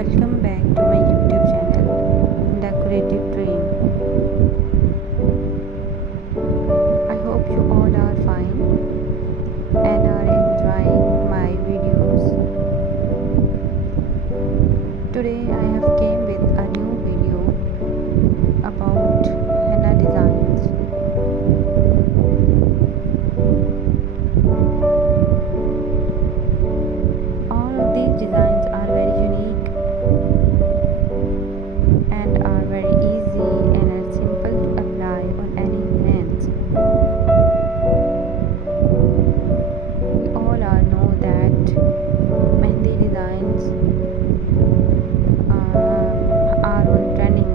Welcome back to my YouTube channel, Decorative Dream. I hope you all are fine and are enjoying my videos. Today I have came with a new video about henna designs. All of these designs are very unique and are very easy and are simple to apply on any hands. We all are know that Mehndi designs are on trending.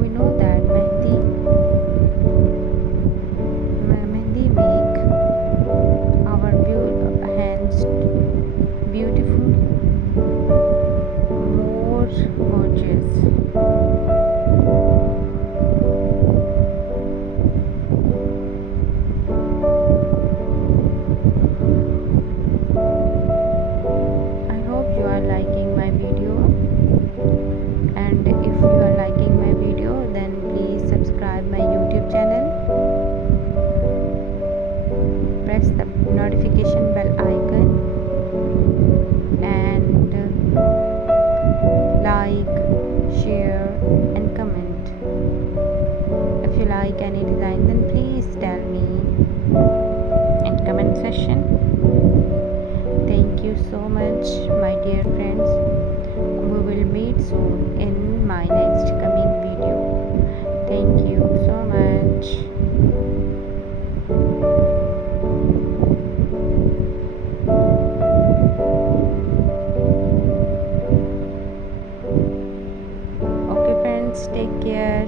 We know that Mehndi make our hands beautiful, more gorgeous. I hope you are liking my video, and if you are liking my video, then please subscribe my YouTube channel, press the notification bell icon, and like, share and comment. If you like any design, then please tell me in comment section. Thank you so much, my dear friends. We will meet soon in my next coming video. Thank you so much. Okay friends, take care.